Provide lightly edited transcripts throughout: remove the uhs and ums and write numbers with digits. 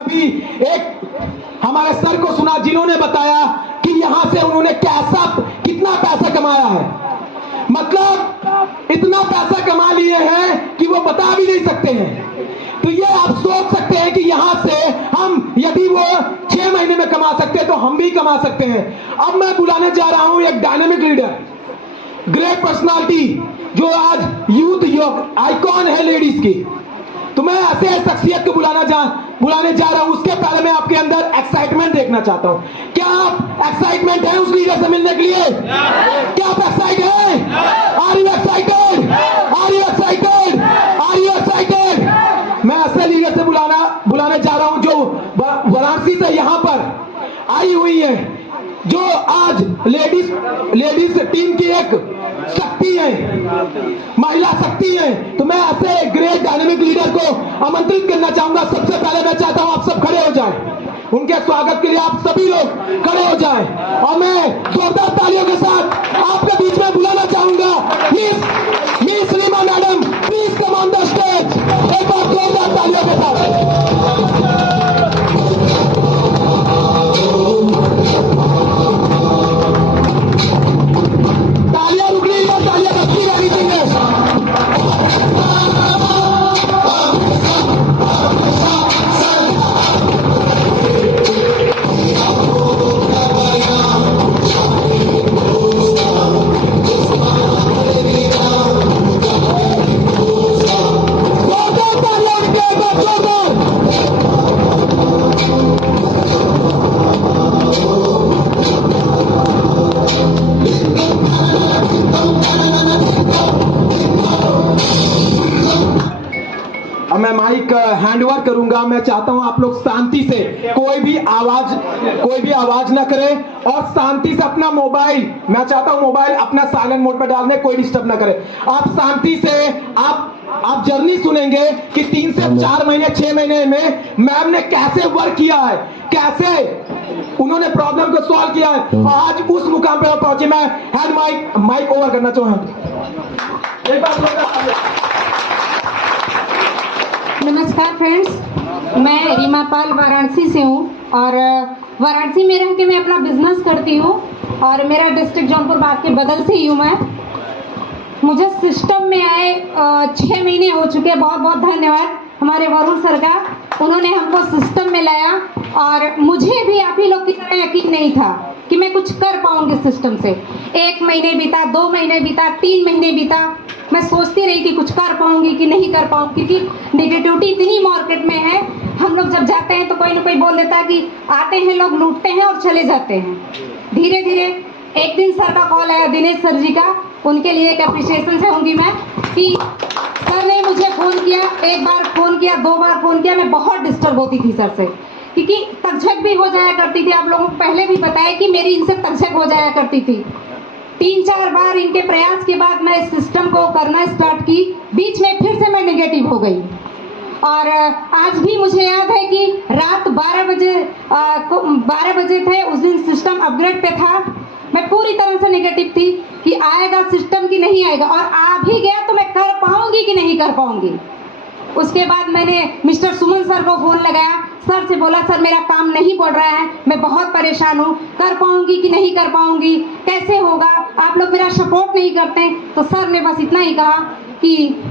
अभी एक हमारे सर को सुना जिन्होंने बताया कि यहां से उन्होंने कितना पैसा कमाया है। मतलब इतना पैसा कमा लिए हैं कि वो बता भी नहीं सकते हैं। तो ये आप सोच सकते हैं कि यहां से हम यदि वो 6 महीने में कमा सकते हैं तो हम भी कमा सकते हैं। अब मैं बुलाने जा रहा हूं एक डायनेमिक लीडर, ग्रेट पर्सनालिटी, जो आज यूथ योग आइकॉन है लेडीज की। तो मैं ऐसे शख्सियत को बुलाने जा रहा हूं। उसके पहले मैं आपके अंदर एक्साइटमेंट देखना चाहता हूं। क्या आप एक्साइटमेंट है उस लीडर से मिलने के लिए? क्या आप एक्साइटेड हैं? Are you excited? Are you excited? Are you excited? मैं ऐसे लीडर से बुलाने जा रहा हूं जो वाराणसी से यहां पर आई हुई है, जो आज लेडीज टीम की एक शक्ति है, महिला शक्ति है। तो मैं ऐसे ग्रेट डायनेमिक लीडर को आमंत्रित करना चाहूंगा। सबसे पहले मैं चाहता हूं आप सब खड़े हो जाएं। उनके स्वागत के लिए आप सभी लोग खड़े हो जाएं और मैं जोरदार तालियों के साथ आपके बीच में बुलाना चाहूंगा miss Reema madam, please come on the stage. एक बार जोरदार तालियों के साथ। मैं माइक हैंडओवर करूंगा। मैं चाहता हूं आप लोग शांति से, कोई भी आवाज ना करे और शांति से अपना मोबाइल, मैं चाहता हूं मोबाइल अपना साइलेंट मोड पर डाल दें, कोई डिस्टर्ब ना करे। आप शांति से आप जर्नी सुनेंगे कि 3 से 4 महीने 6 महीने में मैम ने कैसे वर्क किया है, कैसे उन्होंने प्रॉब्लम को सॉल्व किया है, आज उस मुकाम पर पहुंचे। मैं माइक ओवर करना चाहूंगा। नमस्कार फ्रेंड्स, मैं रीमा पाल वाराणसी से हूँ और वाराणसी में रह के मैं अपना बिजनेस करती हूँ और मेरा डिस्ट्रिक्ट जौनपुर बाग के बगल से ही हूँ मैं। मुझे सिस्टम में आए 6 महीने हो चुके हैं। बहुत बहुत धन्यवाद हमारे वरुण सर का, उन्होंने हमको सिस्टम में लाया और मुझे भी आप ही लोग की तरह यकीन नहीं था कि मैं कुछ कर पाऊंगी सिस्टम से। 1 महीने बीता, 2 महीने बीता, 3 महीने बीता, मैं सोचती रही कि कुछ कर पाऊंगी कि नहीं कर पाऊंगी, क्योंकि नेगेटिविटी इतनी मार्केट में है। हम लोग जब जाते हैं तो कोई ना कोई बोल देता है कि आते हैं लोग, लूटते हैं और चले जाते हैं। धीरे धीरे एक दिन सर का कॉल आया, दिनेश सर जी का, उनके लिए एक अप्रिशिएशन चाहूंगी मैं कि सर ने मुझे फोन किया, 1 बार फोन किया, 2 बार फोन किया। मैं बहुत डिस्टर्ब होती थी सर से, क्योंकि तकझक भी हो जाया करती थी। आप लोगों को पहले भी बताया कि मेरी इनसे तकझक हो जाया करती थी। 3-4 बार इनके प्रयास के बाद मैं इस सिस्टम को करना स्टार्ट की, बीच में फिर से मैं नेगेटिव हो गई। और आज भी मुझे याद है कि रात 12 बजे थे उस दिन, सिस्टम अपग्रेड पे था। मैं पूरी तरह से नेगेटिव थी कि आएगा सिस्टम कि नहीं आएगा, और आ भी गया तो मैं कर पाऊंगी कि नहीं कर पाऊंगी। उसके बाद मैंने मिस्टर सुमन सर को फोन लगाया, सर से बोला सर मेरा काम नहीं बढ़ रहा है, मैं बहुत परेशान हूँ, कर पाऊंगी कि नहीं कर पाऊंगी, कैसे होगा, आप लोग मेरा सपोर्ट नहीं करते। तो सर ने बस इतना ही कहा कि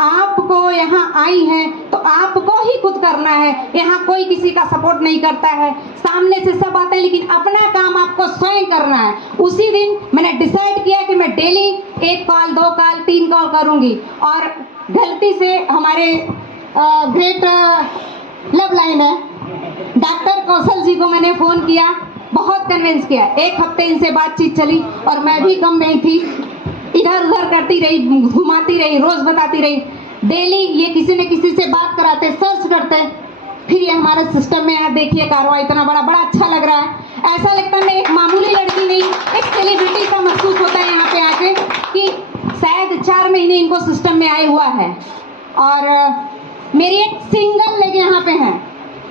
आपको यहाँ आई हैं तो आपको ही खुद करना है, यहाँ कोई किसी का सपोर्ट नहीं करता है, सामने से सब आते हैं लेकिन अपना काम आपको स्वयं करना है। उसी दिन मैंने डिसाइड किया कि मैं डेली 1 कॉल, 2 कॉल, 3 कॉल करूंगी। और गलती से हमारे ग्रेट लव लाइन है डॉक्टर कौशल जी को मैंने फोन किया, बहुत कन्विंस किया। 1 हफ्ते इनसे बातचीत चली और मैं भी कम नहीं थी, इधर उधर करती रही, घुमाती रही, रोज बताती रही। डेली ये किसी न किसी से बात कराते, सर्च करते, फिर ये हमारे सिस्टम में यहाँ देखिए कारवा इतना बड़ा अच्छा लग रहा है। ऐसा लगता है मैं एक मामूली लड़की नहीं, एक सेलिब्रिटी सा महसूस होता है यहाँ पे आके कि शायद 4 महीने इनको सिस्टम में आए हुआ है। और मेरी एक सिंगल लेग यहाँ पे है,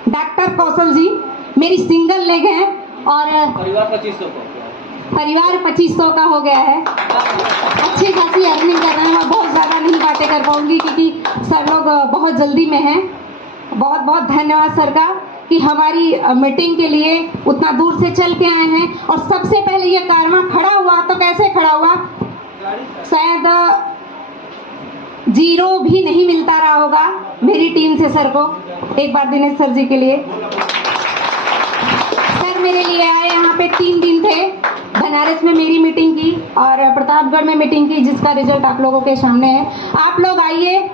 डॉक्टर कौशल जी मेरी सिंगल लेग है और परिवार 2500 का हो गया है। अच्छी खासी अर्निंग कर रहे हैं। मैं बहुत ज़्यादा नहीं बातें कर पाऊंगी क्योंकि सर लोग बहुत जल्दी में हैं। बहुत बहुत धन्यवाद सर का कि हमारी मीटिंग के लिए उतना दूर से चल के आए हैं। और सबसे पहले ये कारवां खड़ा हुआ तो कैसे खड़ा हुआ, शायद 0 भी नहीं मिलता रहा होगा मेरी टीम से सर को। एक बार दिनेश सर जी के लिए, सर मेरे लिए आए, यहाँ पे 3 दिन थे, बनारस में मेरी मीटिंग की और प्रतापगढ़ में मीटिंग की, जिसका रिजल्ट आप लोगों के सामने है। आप लोग आइए,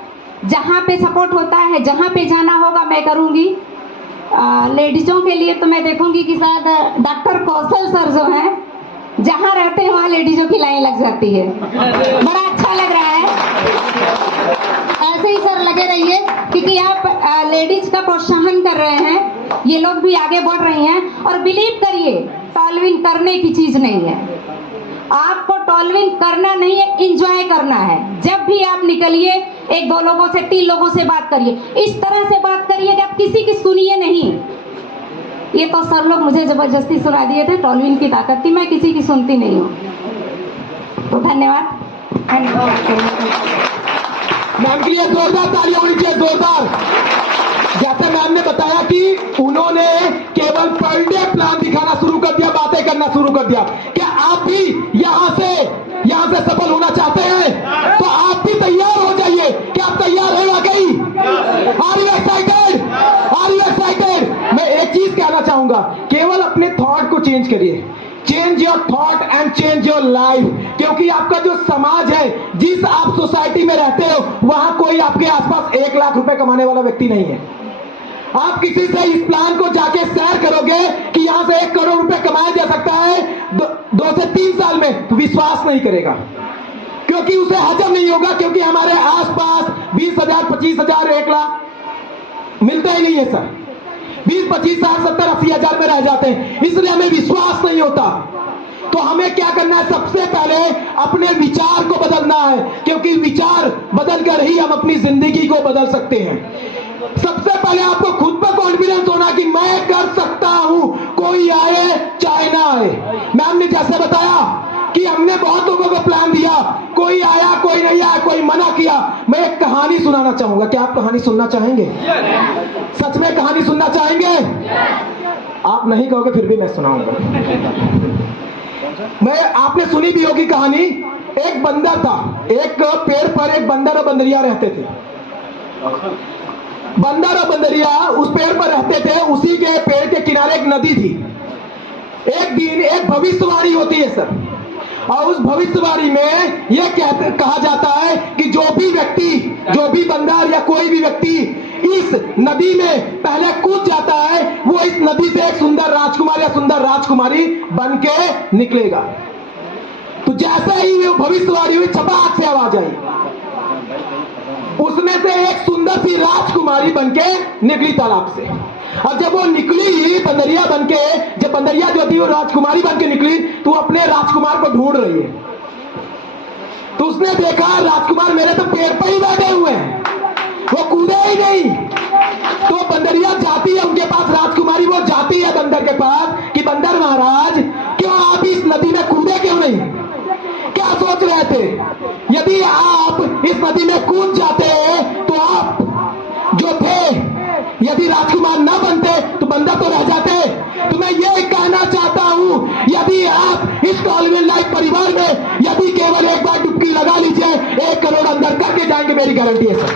जहाँ पे सपोर्ट होता है, जहाँ पे जाना होगा मैं करूँगी। लेडीजों के लिए तो मैं देखूंगी कि शायद डॉक्टर कौशल सर जो हैं, जहाँ रहते हैं वहाँ लेडीजों की लाइन लग जाती है, बड़ा अच्छा लग रहा है। ऐसे ही सर लगे रहिए, क्योंकि आप लेडीज का प्रोत्साहन कर रहे हैं, ये लोग भी आगे बढ़ रही हैं। और बिलीव करिए, टॉलविंग करने की चीज नहीं है, आपको टॉलविंग करना नहीं है, एंजॉय करना है। जब भी आप निकलिए, 1-2 लोगों से, 3 लोगों से बात करिए, इस तरह से बात करिए कि आप किसी की सुनिए नहीं। ये तो सर लोग मुझे जबरदस्ती सुना दिए थे, टॉलविन की ताकत थी, मैं किसी की सुनती नहीं हूँ। तो धन्यवाद। मैम के लिए जोरदार तालियां होनी चाहिए, जोरदार। जैसे मैम ने बताया कि उन्होंने केवल पर डे प्लान दिखाना शुरू कर दिया, बातें करना शुरू कर दिया। क्या आप भी यहाँ से सफल होना चाहते हैं? तो आप भी तैयार हो जाइए। क्या आप तैयार हैं वाकई? Are you excited? Are you excited? मैं एक चीज कहना चाहूंगा, केवल अपने थॉट को चेंज करिए। Change your thought and change your life. क्योंकि आपका जो समाज है, जिस आप सोसाइटी में रहते हो, वहां कोई आपके आसपास 1 लाख रुपए कमाने वाला व्यक्ति नहीं है। आप किसी से इस प्लान को जाके शेयर करोगे कि यहां से 1 करोड़ रुपए कमाया जा सकता है 2 से 3 साल में, तो विश्वास नहीं करेगा, क्योंकि उसे हजम नहीं होगा। क्योंकि हमारे आसपास 20,000, 25,000, 1 लाख मिलते ही नहीं है सर। 20, 25, 60, 70, 80 हजार में रह जाते हैं, इसलिए हमें विश्वास नहीं होता। तो हमें क्या करना है? सबसे पहले अपने विचार को बदलना है, क्योंकि विचार बदल कर ही हम अपनी जिंदगी को बदल सकते हैं। सबसे पहले आपको खुद पर कॉन्फिडेंस होना कि मैं कर सकता हूं, कोई आए चाहे ना आए। मैम ने जैसे बताया कि हमने बहुत लोगों को प्लान दिया, कोई आया कोई नहीं आया, कोई मना किया। मैं एक कहानी सुनाना चाहूंगा। क्या आप कहानी सुनना चाहेंगे? सच में कहानी सुनना चाहेंगे? आप नहीं कहोगे फिर भी मैं सुनाऊंगा। आपने सुनी भी होगी कहानी। एक बंदर था, एक पेड़ पर एक बंदर और बंदरिया रहते थे। बंदर और बंदरिया उस पेड़ पर रहते थे, उसी के पेड़ के किनारे एक नदी थी। एक दिन एक भविष्यवाणी होती है सर, और उस भविष्यवाणी में यह कहा जाता है कि जो भी बंदर या कोई भी व्यक्ति इस नदी में पहले कूद जाता है, वो इस नदी से एक सुंदर राजकुमार या सुंदर राजकुमारी बन के निकलेगा। तो जैसे ही वो भविष्यवाणी हुई, छपाक से आवाज आई, उसमें से एक सुंदर सी राजकुमारी बनके निकली तालाब से। और जब वो निकली बंदरिया बनके, जब बंदरिया जो थी वो राजकुमारी बनके निकली, तो अपने राजकुमार को ढूंढ रही है। तो उसने देखा राजकुमार मेरे तो पेड़ पर ही बैठे हुए हैं, वो कूदे ही नहीं। तो बंदरिया जाती है उनके पास, राजकुमारी वो जाती है बंदर के पास कि बंदर महाराज, क्यों आप इस नदी में कूदे क्यों नहीं? क्या सोच रहे थे? यदि आप इस नदी में कूद जाते तो आप जो थे, यदि राजकुमार न बनते तो बंदर तो रह जाते। तो मैं ये कहना चाहता हूं, यदि आप इस टॉलविन लाइफ परिवार में यदि केवल एक बार डुबकी लगा लीजिए, 1 करोड़ अंदर करके जाएंगे, मेरी गारंटी है सर।